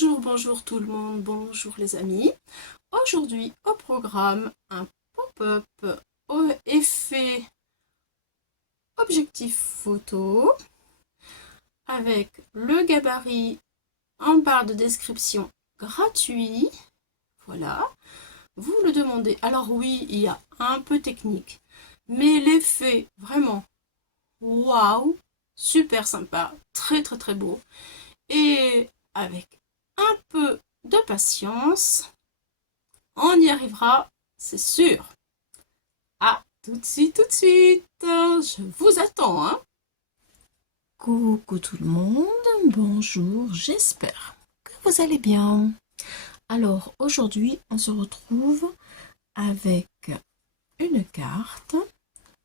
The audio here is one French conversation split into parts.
Bonjour tout le monde, bonjour les amis. Aujourd'hui au programme, un pop-up au effet objectif photo avec le gabarit en barre de description gratuit. Voilà, vous le demandez. Alors oui, il y a un peu technique, mais l'effet vraiment waouh, super sympa, très beau. Et avec un peu de patience, on y arrivera, c'est sûr. Ah, tout de suite, je vous attends, hein. Coucou tout le monde, bonjour, j'espère que vous allez bien. Alors, aujourd'hui, on se retrouve avec une carte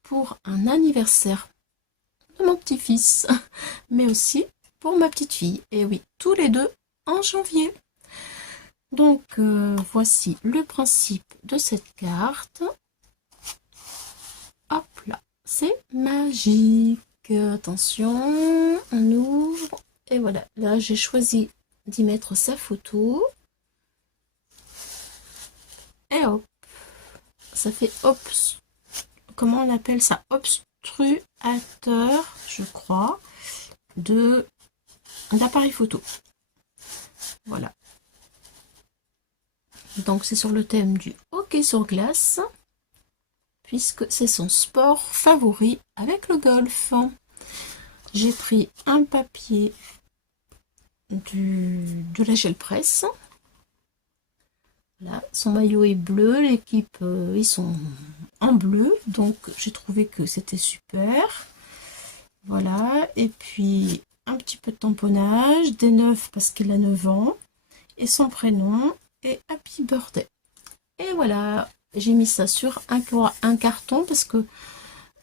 pour un anniversaire de mon petit-fils, mais aussi pour ma petite fille. Et oui, tous les deux en janvier. Donc, voici le principe de cette carte. Hop là, c'est magique. Attention, on ouvre. Et voilà, là j'ai choisi d'y mettre sa photo. Et hop, ça fait comment on appelle ça? Obstruateur, je crois, d'appareil photo. Voilà. Donc c'est sur le thème du hockey sur glace, puisque c'est son sport favori avec le golf. J'ai pris un papier de la gel presse. Là, son maillot est bleu, l'équipe ils sont en bleu, donc j'ai trouvé que c'était super. Voilà, et puis un petit peu de tamponnage, des 9 parce qu'il a 9 ans, et son prénom et Happy Birthday. Et voilà, j'ai mis ça sur un carton parce que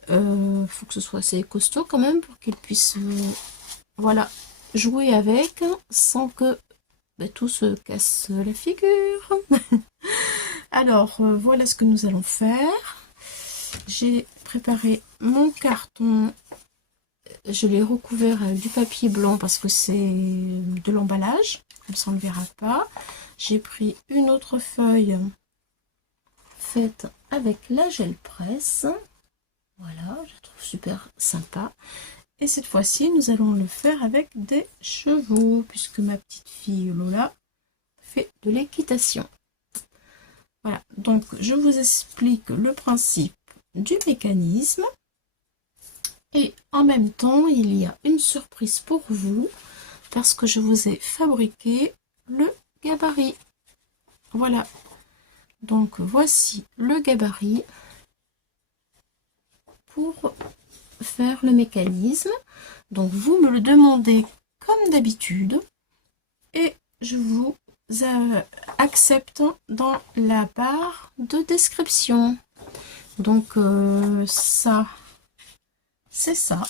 faut que ce soit assez costaud quand même pour qu'il puisse voilà, jouer avec sans que tout se casse la figure. Alors, voilà ce que nous allons faire. J'ai préparé mon carton. Je l'ai recouvert du papier blanc parce que c'est de l'emballage. Comme ça, on ne le verra pas. J'ai pris une autre feuille faite avec la gel presse. Voilà, je la trouve super sympa. Et cette fois-ci, nous allons le faire avec des chevaux, puisque ma petite fille Lola fait de l'équitation. Voilà, donc je vous explique le principe du mécanisme. Et en même temps, il y a une surprise pour vous, parce que je vous ai fabriqué le gabarit. Voilà, donc voici le gabarit pour faire le mécanisme. Donc vous me le demandez comme d'habitude et je vous accepte dans la barre de description. Donc ça, c'est ça.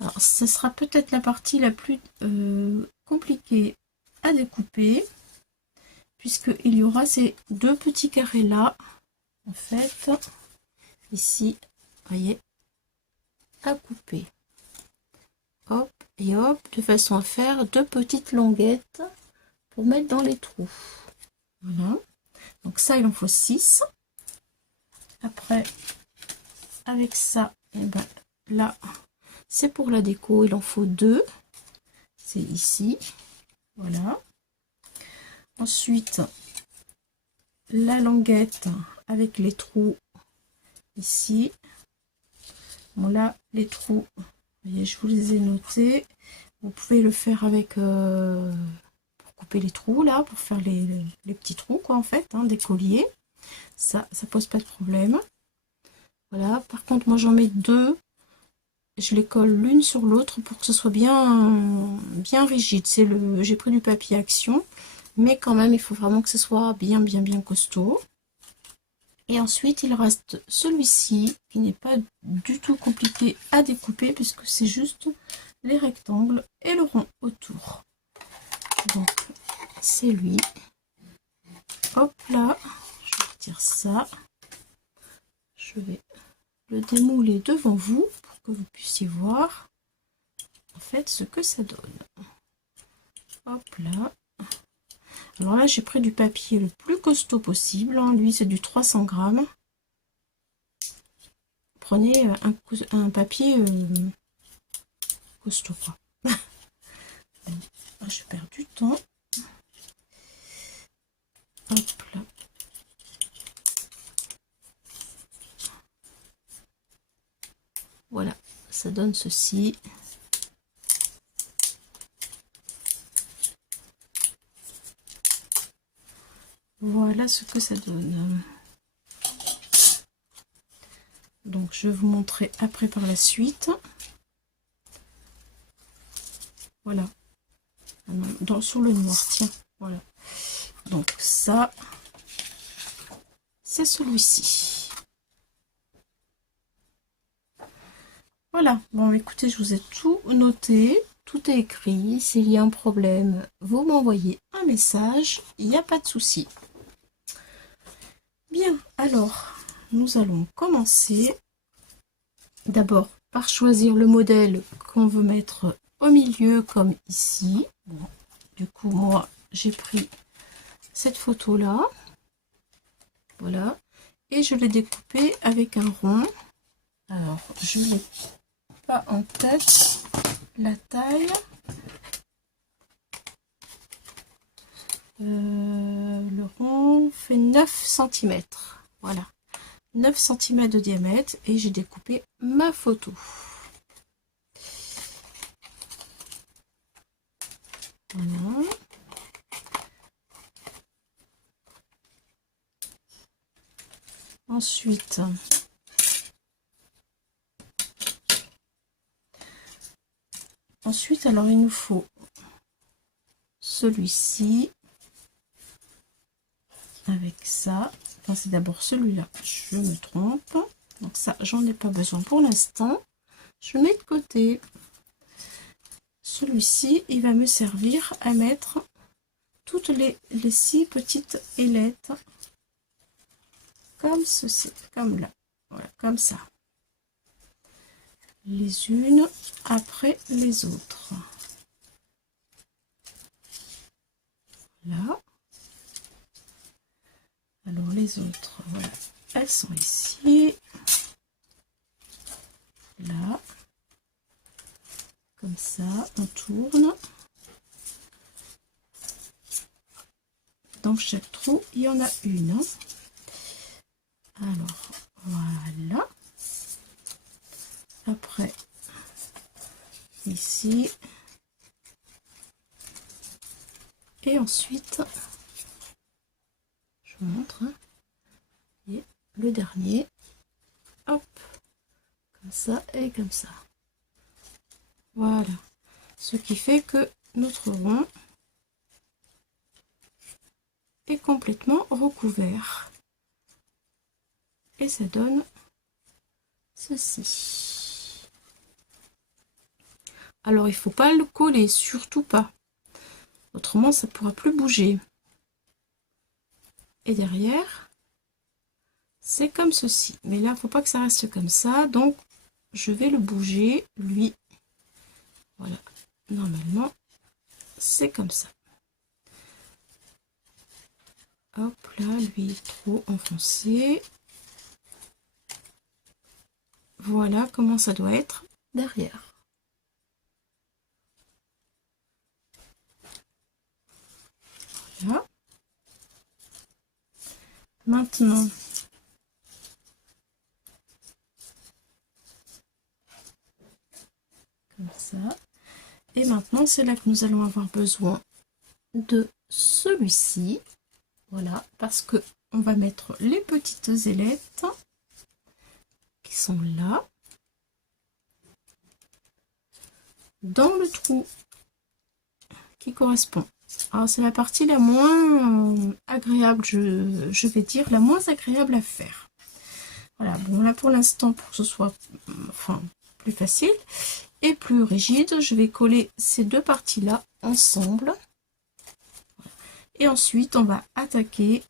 Alors ce sera peut-être la partie la plus compliquée à découper, puisqu'il y aura ces deux petits carrés là, en fait, ici, voyez, à couper. Hop et hop, de façon à faire deux petites languettes pour mettre dans les trous. Voilà. Donc ça, il en faut 6. Après, avec ça, et ben là, c'est pour la déco, il en faut 2. C'est ici. Voilà. Ensuite, la languette avec les trous ici. Bon là, les trous, vous voyez, je vous les ai notés. Vous pouvez le faire avec pour couper les trous là, pour faire les petits trous quoi en fait, hein, des colliers. Ça pose pas de problème. Voilà. Par contre, moi j'en mets 2. Je les colle l'une sur l'autre pour que ce soit bien rigide. J'ai pris du papier action, mais quand même il faut vraiment que ce soit bien costaud. Et ensuite, il reste celui-ci, qui n'est pas du tout compliqué à découper, puisque c'est juste les rectangles et le rond autour. Donc, c'est lui. Hop là, je vais retire ça. Je vais le démouler devant vous, pour que vous puissiez voir, en fait, ce que ça donne. Hop là. Alors là, j'ai pris du papier le plus costaud possible. Hein. Lui, c'est du 300 grammes. Prenez un papier costaud, quoi. Je perds du temps. Hop là. Voilà, ça donne ceci. Voilà ce que ça donne. Donc je vais vous montrer après par la suite. Voilà. Sur le noir, tiens. Voilà. Donc ça, c'est celui-ci. Voilà. Bon, écoutez, je vous ai tout noté. Tout est écrit. S'il y a un problème, vous m'envoyez un message. Il n'y a pas de souci. Bien, alors, nous allons commencer d'abord par choisir le modèle qu'on veut mettre au milieu, comme ici. Bon, du coup, moi, j'ai pris cette photo-là. Voilà. Et je l'ai découpé avec un rond. Alors, je n'ai pas en tête la taille. Le rond fait 9 cm. Voilà. 9 cm de diamètre et j'ai découpé ma photo. Voilà. Ensuite, alors il nous faut celui-ci avec ça. Enfin, c'est d'abord celui-là, je me trompe. Donc ça, j'en ai pas besoin pour l'instant. Je le mets de côté. Celui-ci, il va me servir à mettre toutes les 6 petites ailettes. Comme ceci, comme là. Voilà, comme ça. Les unes après les autres. Là. Alors les autres, voilà, elles sont ici. Là. Comme ça, on tourne. Dans chaque trou, il y en a une. Alors, voilà. Après, ici. Et ensuite, je vous montre. Hein, et le dernier. Hop. Comme ça et comme ça. Voilà. Ce qui fait que notre rond est complètement recouvert. Et ça donne ceci. Alors, il ne faut pas le coller, surtout pas. Autrement, ça ne pourra plus bouger. Et derrière, c'est comme ceci. Mais là, il ne faut pas que ça reste comme ça. Donc, je vais le bouger, lui. Voilà. Normalement, c'est comme ça. Hop là, lui est trop enfoncé. Voilà comment ça doit être derrière. Voilà. Maintenant, comme ça. Et maintenant, c'est là que nous allons avoir besoin de celui-ci. Voilà, parce que on va mettre les petites ailettes qui sont là dans le trou qui correspond. Alors c'est la partie la moins agréable, je vais dire, la moins agréable à faire. Voilà, bon là pour l'instant, pour que ce soit plus facile et plus rigide, je vais coller ces deux parties là ensemble. Et ensuite, on va attaquer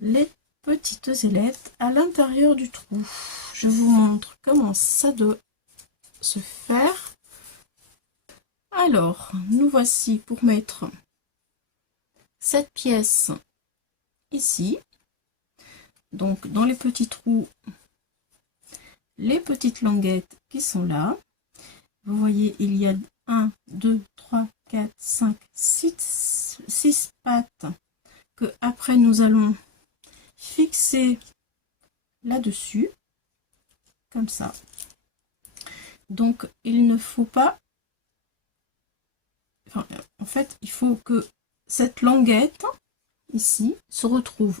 les petites ailettes à l'intérieur du trou. Je vous montre comment ça doit se faire. Alors, nous voici pour mettre cette pièce ici. Donc, dans les petits trous, les petites languettes qui sont là. Vous voyez, il y a 1, 2, 3, 4, 5, 6 pattes que après nous allons fixer là-dessus, comme ça. Donc, il ne faut pas... Enfin, en fait, il faut que cette languette, ici, se retrouve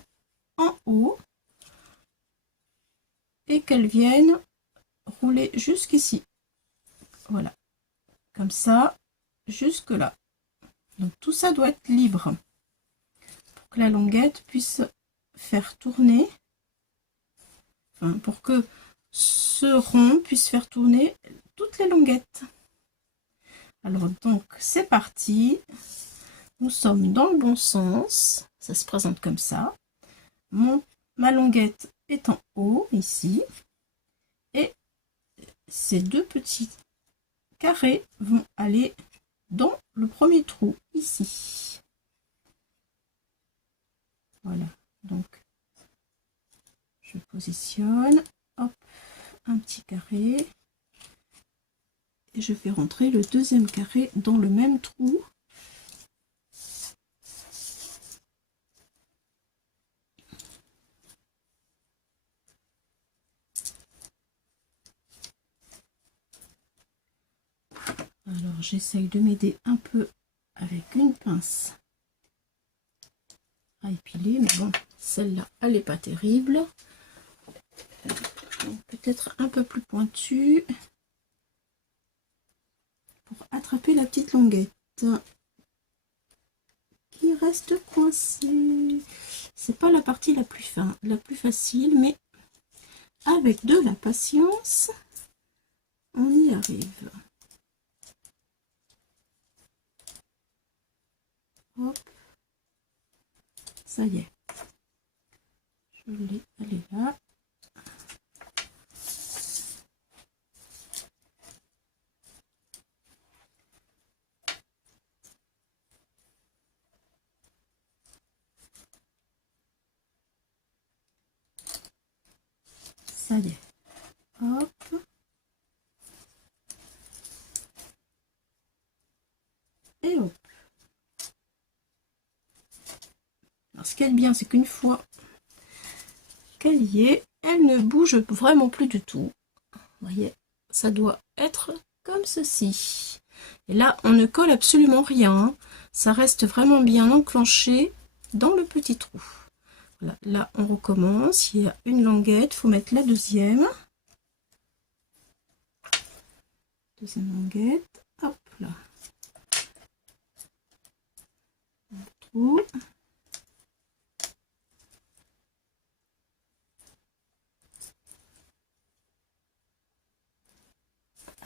en haut et qu'elle vienne rouler jusqu'ici. Voilà. Comme ça, jusque là. Donc, tout ça doit être libre pour que la languette puisse faire tourner, enfin, pour que ce rond puisse faire tourner toutes les languettes. Alors donc c'est parti, nous sommes dans le bon sens, ça se présente comme ça. Ma languette est en haut ici et ces deux petits carrés vont aller dans le premier trou ici. Voilà, donc je positionne, hop, un petit carré. Et je fais rentrer le deuxième carré dans le même trou. Alors j'essaye de m'aider un peu avec une pince à épiler, mais bon, celle-là, elle n'est pas terrible. Peut-être un peu plus pointue pour attraper la petite languette qui reste coincée. C'est pas la partie la plus facile, mais avec de la patience, on y arrive. Hop, ça y est, je l'ai, elle est là. Ça y est, hop. Et hop. Alors, ce qui est bien, c'est qu'une fois qu'elle y est, elle ne bouge vraiment plus du tout. Vous voyez, ça doit être comme ceci. Et là, on ne colle absolument rien. Ça reste vraiment bien enclenché dans le petit trou. Voilà, là, on recommence. Il y a une languette, il faut mettre la deuxième. Deuxième languette. Hop là. Le trou.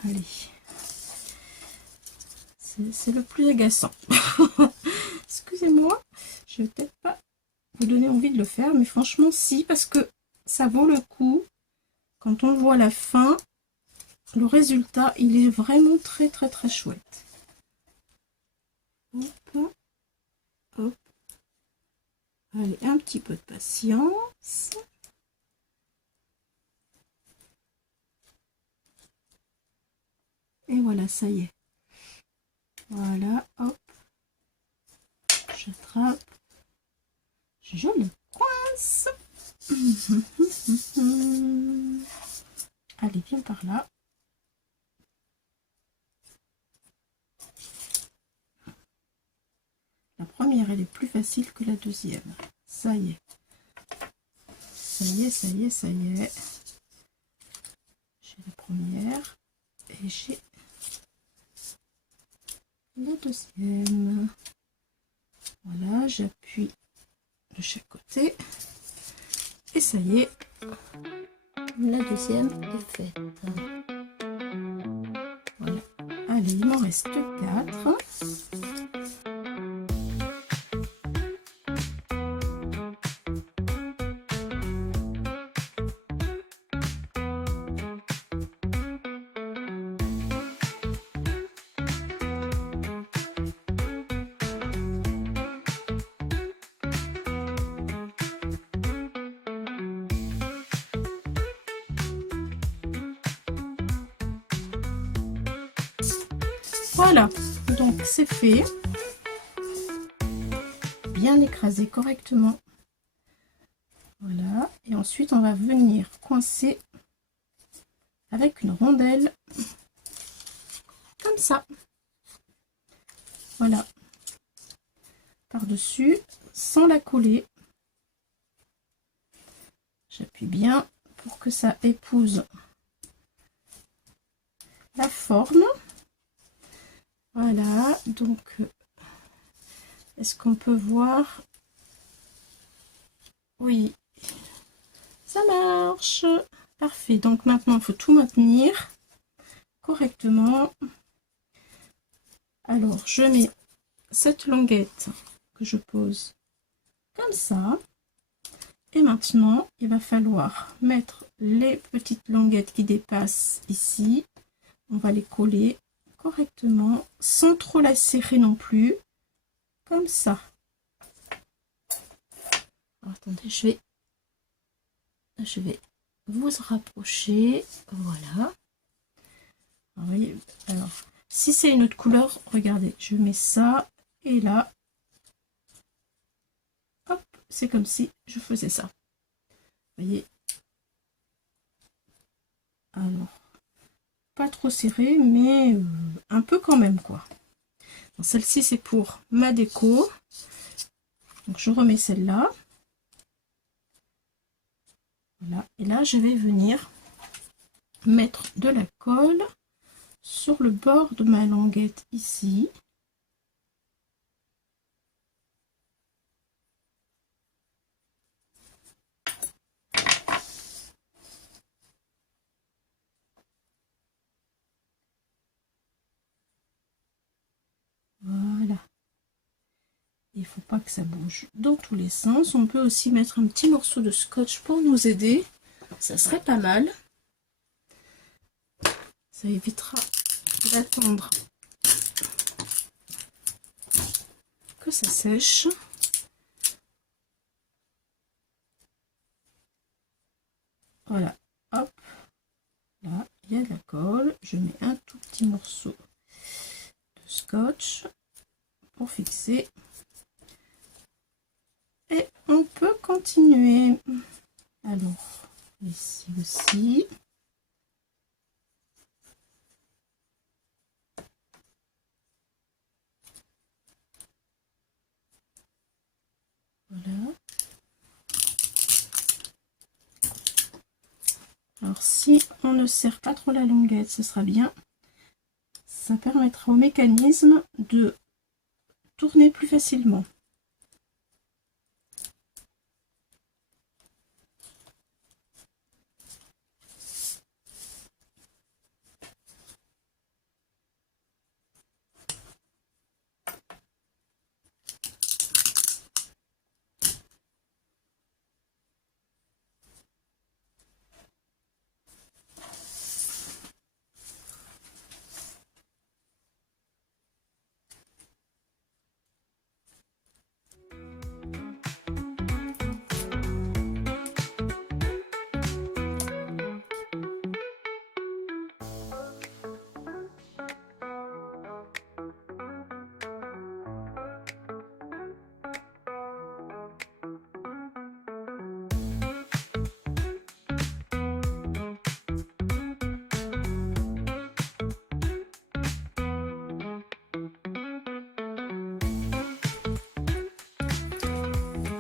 Allez. C'est le plus agaçant. Excusez-moi, je vais peut-être pas vous donner envie de le faire, mais franchement si, parce que ça vaut le coup. Quand on voit la fin, le résultat, il est vraiment très très très chouette. Hop, hop. Allez, un petit peu de patience. Et voilà, ça y est. Voilà, hop. J'attrape. Je le coince. Allez, viens par là. La première, elle est plus facile que la deuxième. Ça y est. Ça y est, ça y est, ça y est. J'ai la première. Et j'ai la deuxième. Voilà, j'appuie de chaque côté. Et ça y est. La deuxième est faite. Voilà. Allez, il m'en reste 4. Voilà, donc c'est fait. Bien écrasé correctement. Voilà, et ensuite on va venir coincer avec une rondelle comme ça. Voilà, par-dessus sans la coller. J'appuie bien pour que ça épouse la forme. Voilà, donc est-ce qu'on peut voir? Oui, ça marche. Parfait, donc maintenant il faut tout maintenir correctement. Alors je mets cette languette que je pose comme ça. Et maintenant, il va falloir mettre les petites languettes qui dépassent ici. On va les coller correctement, sans trop la serrer non plus. Comme ça. Alors, attendez, je vais vous rapprocher. Voilà. Alors, voyez, alors, si c'est une autre couleur, regardez, je mets ça et là. Hop, c'est comme si je faisais ça. Vous voyez. Alors, pas trop serré, mais un peu quand même, quoi. Celle-ci, c'est pour ma déco. Donc, je remets celle-là. Voilà. Et là, je vais venir mettre de la colle sur le bord de ma languette ici. Voilà. Il ne faut pas que ça bouge dans tous les sens. On peut aussi mettre un petit morceau de scotch pour nous aider. Ça serait pas mal. Ça évitera d'attendre que ça sèche. Voilà. Hop. Là, il y a de la colle. Je mets un tout petit morceau de scotch pour fixer. Et on peut continuer. Alors, ici aussi. Voilà. Alors, si on ne serre pas trop la languette, ce sera bien. Ça permettra au mécanisme de tourner plus facilement.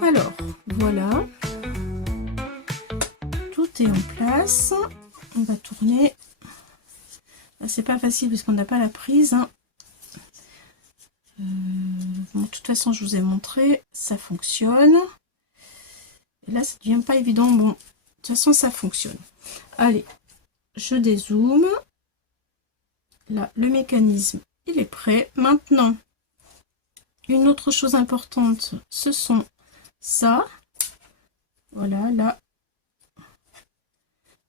Alors, voilà. Tout est en place. On va tourner. C'est pas facile parce qu'on n'a pas la prise. Hein. Bon, de toute façon, je vous ai montré. Ça fonctionne. Et là, ça devient pas évident. Bon, de toute façon, ça fonctionne. Allez, je dézoome. Là, le mécanisme, il est prêt. Maintenant, une autre chose importante, ce sont ça. Voilà, là.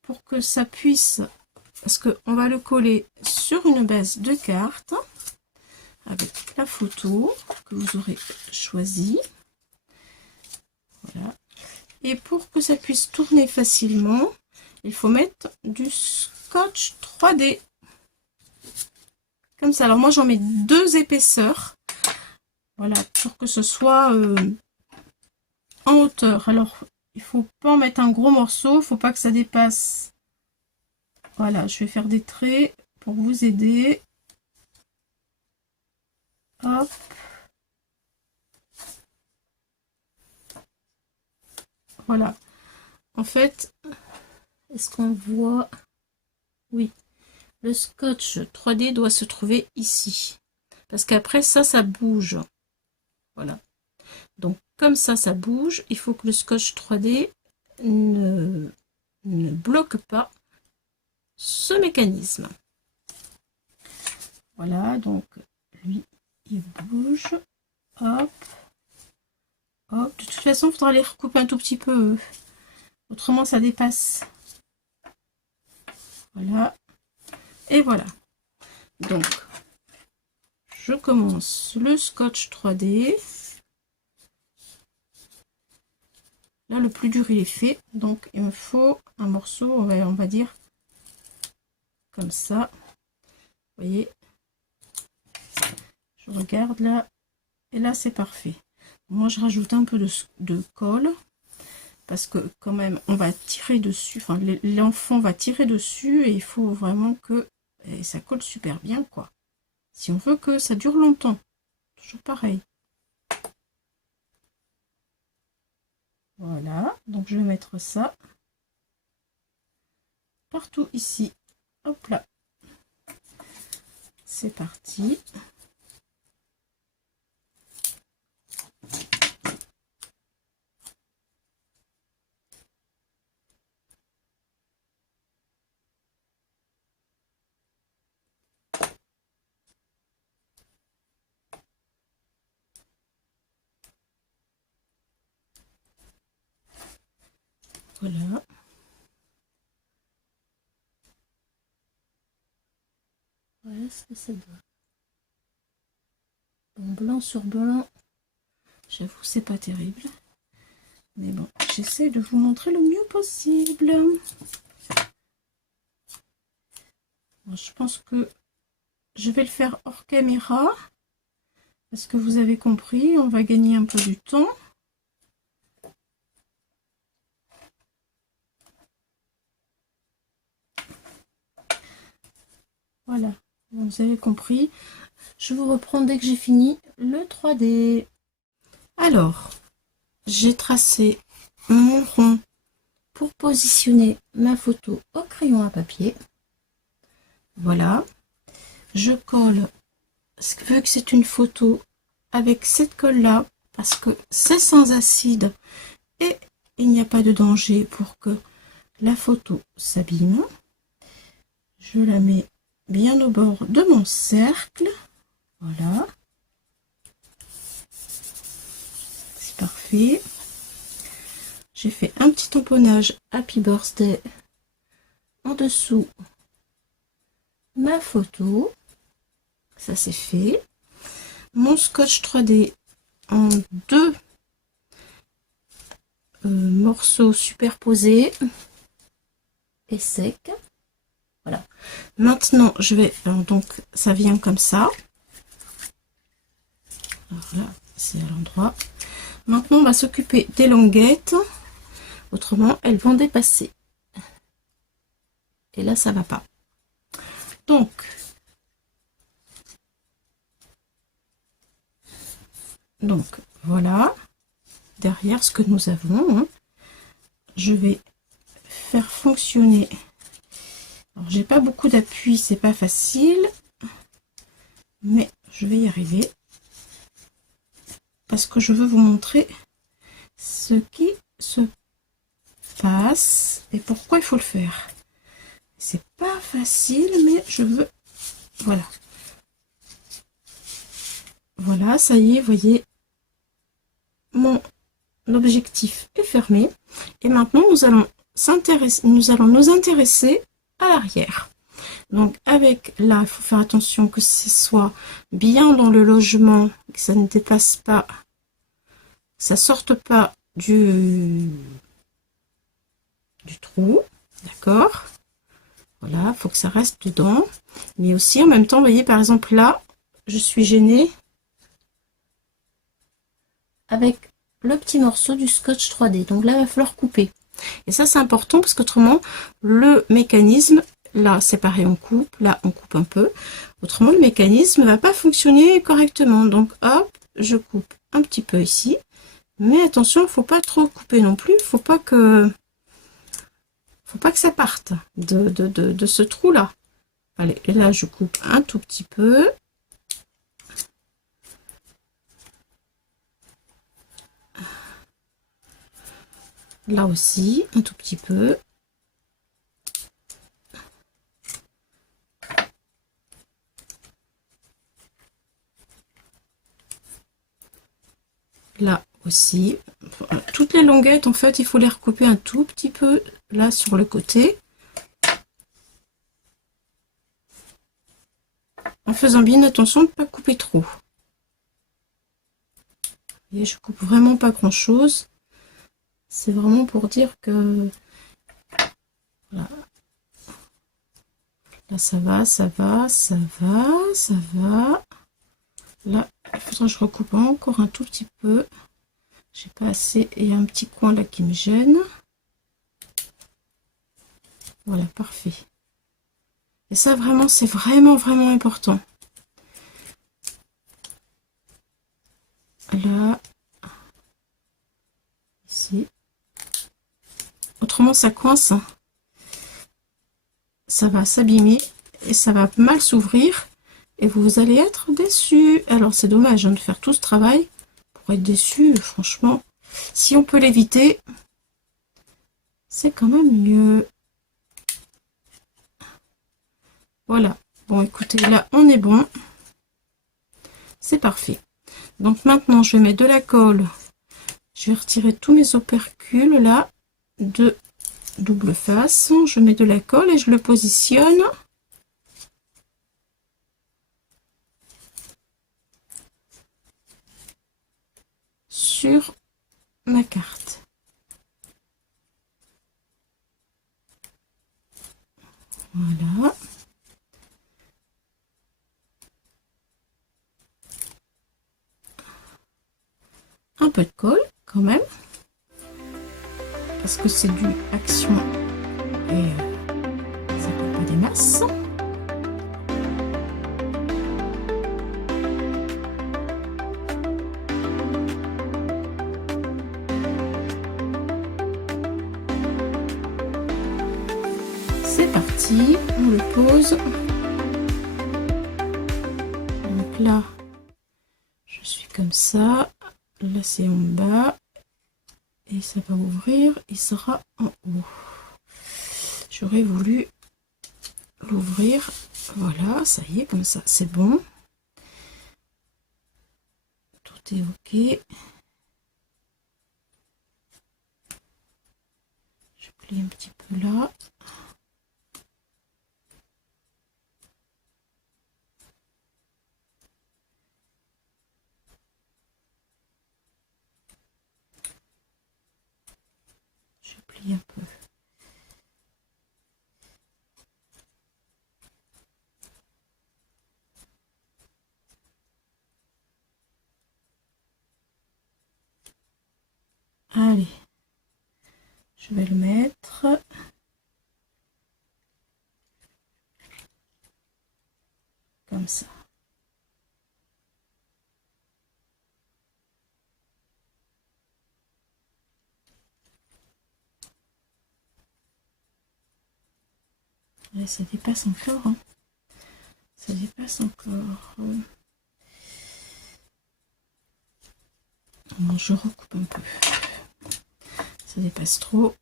Pour que ça puisse, parce qu'on va le coller sur une base de carte avec la photo que vous aurez choisie. Voilà. Et pour que ça puisse tourner facilement, il faut mettre du scotch 3D. comme ça. Alors moi j'en mets 2 épaisseurs, voilà, pour que ce soit en hauteur. Alors il faut pas en mettre un gros morceau, faut pas que ça dépasse. Voilà, je vais faire des traits pour vous aider. Hop. Voilà. En fait, est-ce qu'on voit? Oui. Le scotch 3D doit se trouver ici. Parce qu'après, ça bouge. Voilà. Donc, comme ça bouge, il faut que le scotch 3D ne bloque pas ce mécanisme. Voilà, donc, lui, il bouge. Hop. Hop. De toute façon, il faudra les recouper un tout petit peu. Autrement, ça dépasse. Voilà. Et voilà. Donc, je commence le scotch 3D. Là, le plus dur, il est fait. Donc, il me faut un morceau, on va dire, comme ça. Vous voyez, je regarde là. Et là, c'est parfait. Moi, je rajoute un peu de colle. Parce que, quand même, on va tirer dessus. Enfin, l'enfant va tirer dessus. Et il faut vraiment que ça colle super bien, quoi. Si on veut que ça dure longtemps. Toujours pareil. Voilà, donc je vais mettre ça partout ici. Hop là. C'est parti. Voilà. Voilà ce que ça donne. Bon, blanc sur blanc, j'avoue, c'est pas terrible. Mais bon, j'essaie de vous montrer le mieux possible. Bon, je pense que je vais le faire hors caméra. Parce que vous avez compris, on va gagner un peu du temps. Voilà, vous avez compris. Je vous reprends dès que j'ai fini le 3D. Alors, j'ai tracé mon rond pour positionner ma photo au crayon à papier. Voilà. Je colle, vu que c'est une photo avec cette colle là, parce que c'est sans acide et il n'y a pas de danger pour que la photo s'abîme. Je la mets bien au bord de mon cercle. Voilà. C'est parfait. J'ai fait un petit tamponnage Happy Birthday en dessous ma photo. Ça c'est fait. Mon scotch 3D en 2 morceaux superposés et secs. Voilà. Maintenant, je vais... donc, ça vient comme ça. Voilà, c'est à l'endroit. Maintenant, on va s'occuper des languettes. Autrement, elles vont dépasser. Et là, ça va pas. Donc, voilà. Derrière ce que nous avons, hein, je vais faire fonctionner. Alors, j'ai pas beaucoup d'appui, c'est pas facile. Mais je vais y arriver. Parce que je veux vous montrer ce qui se passe et pourquoi il faut le faire. C'est pas facile, mais je veux... Voilà. Voilà, ça y est, vous voyez, mon objectif est fermé. Et maintenant, nous allons nous intéresser à l'arrière. Donc, avec là, il faut faire attention que ce soit bien dans le logement, que ça ne dépasse pas, que ça sorte pas du trou. D'accord? Voilà, faut que ça reste dedans. Mais aussi, en même temps, vous voyez, par exemple, là, je suis gênée avec le petit morceau du scotch 3D. Donc là, il va falloir couper. Et ça, c'est important parce qu'autrement, le mécanisme, là, c'est pareil, on coupe. Là, on coupe un peu. Autrement, le mécanisme ne va pas fonctionner correctement. Donc, hop, je coupe un petit peu ici. Mais attention, il ne faut pas trop couper non plus. Faut pas que ça parte de ce trou-là. Allez, et là, je coupe un tout petit peu. Là aussi, un tout petit peu. Là aussi. Toutes les longuettes, en fait, il faut les recouper un tout petit peu là sur le côté. En faisant bien attention de ne pas couper trop. Et je coupe vraiment pas grand chose. C'est vraiment pour dire que voilà. Là ça va, ça va, ça va, ça va. Là, il faudra que je recoupe encore un tout petit peu. J'ai pas assez, et un petit coin là qui me gêne. Voilà, parfait. Et ça vraiment, c'est vraiment important. Là, ici. Autrement, ça coince. Ça va s'abîmer et ça va mal s'ouvrir. Et vous allez être déçus. Alors, c'est dommage hein, de faire tout ce travail pour être déçu. Franchement, si on peut l'éviter, c'est quand même mieux. Voilà. Bon, écoutez, là, on est bon. C'est parfait. Donc, maintenant, je vais mettre de la colle. Je vais retirer tous mes opercules, là, de double face. Je mets de la colle et je le positionne sur ma carte. Voilà. Un peu de colle quand même. Parce que c'est du action et ça ne fait pas des masses. C'est parti, on le pose. Donc là, je suis comme ça. Là, c'est en bas. Et ça va ouvrir. Il sera en haut. J'aurais voulu l'ouvrir. Voilà, ça y est, comme ça, c'est bon. Tout est ok. Je plie un petit peu là. Je plie un peu. Allez, je vais le mettre comme ça. Et ça dépasse encore. Hein. Ça dépasse encore. Bon, je recoupe un peu. Ça dépasse trop.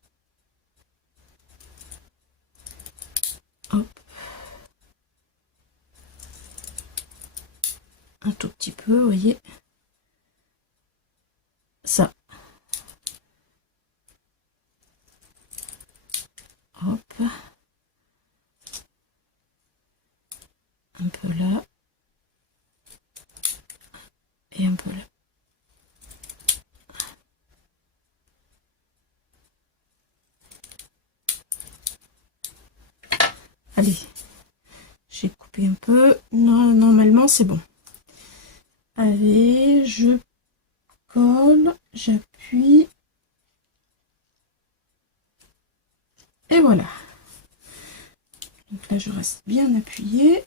Hop. Un tout petit peu, vous voyez. Ça. Hop. Un peu là. Et un peu là. Allez, j'ai coupé un peu. Non, normalement, c'est bon. Allez, je colle, j'appuie. Et voilà. Donc là, je reste bien appuyée.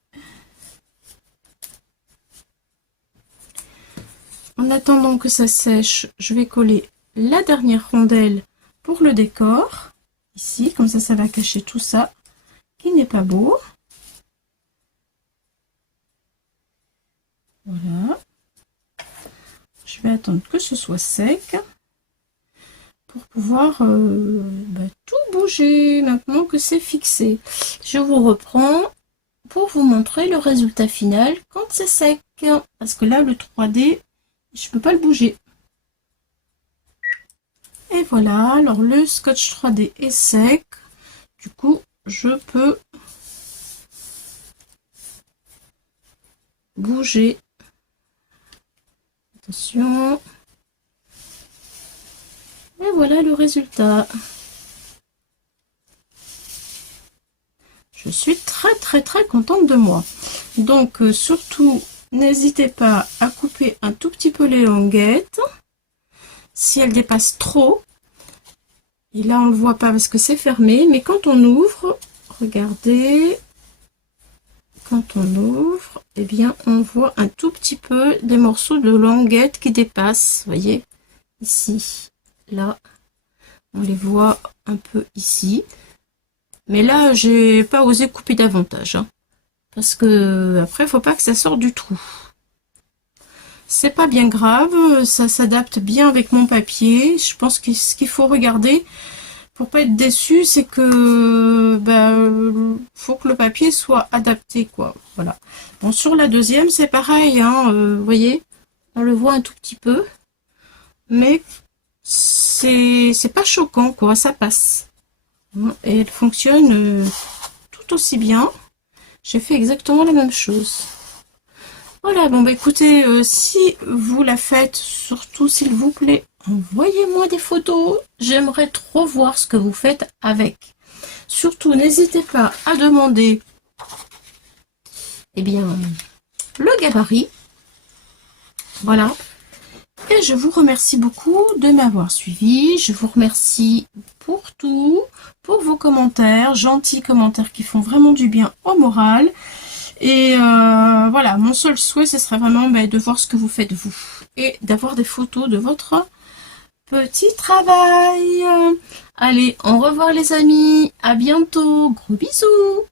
En attendant que ça sèche, je vais coller la dernière rondelle pour le décor. Ici, comme ça va cacher tout ça qui n'est pas beau. Voilà. Je vais attendre que ce soit sec pour pouvoir tout bouger maintenant que c'est fixé. Je vous reprends pour vous montrer le résultat final quand c'est sec. Parce que là, le 3D, je peux pas le bouger. Et voilà, alors le scotch 3D est sec. Du coup, je peux bouger. Attention. Et voilà le résultat. Je suis très contente de moi. Donc surtout, n'hésitez pas à couper un tout petit peu les languettes. Si elles dépassent trop. Et là on ne le voit pas parce que c'est fermé. Mais quand on ouvre, regardez. Quand on ouvre, eh bien on voit un tout petit peu des morceaux de languettes qui dépassent. Vous voyez, ici, là. On les voit un peu ici. Mais là, j'ai pas osé couper davantage. Hein, parce que après, faut pas que ça sorte du trou. C'est pas bien grave. Ça s'adapte bien avec mon papier. Je pense que ce qu'il faut regarder pour pas être déçu, c'est que faut que le papier soit adapté, quoi. Voilà. Bon, sur la deuxième, c'est pareil. Hein, vous voyez, on le voit un tout petit peu. Mais c'est pas choquant, quoi. Ça passe. Et elle fonctionne tout aussi bien. J'ai fait exactement la même chose. Voilà, bon écoutez, si vous la faites, surtout s'il vous plaît, envoyez-moi des photos. J'aimerais trop voir ce que vous faites avec. Surtout, n'hésitez pas à demander le gabarit. Voilà. Et je vous remercie beaucoup de m'avoir suivi. Je vous remercie pour tout, pour vos commentaires, gentils commentaires qui font vraiment du bien au moral. Et voilà, mon seul souhait, ce serait vraiment de voir ce que vous faites vous. Et d'avoir des photos de votre petit travail. Allez, au revoir les amis. À bientôt. Gros bisous.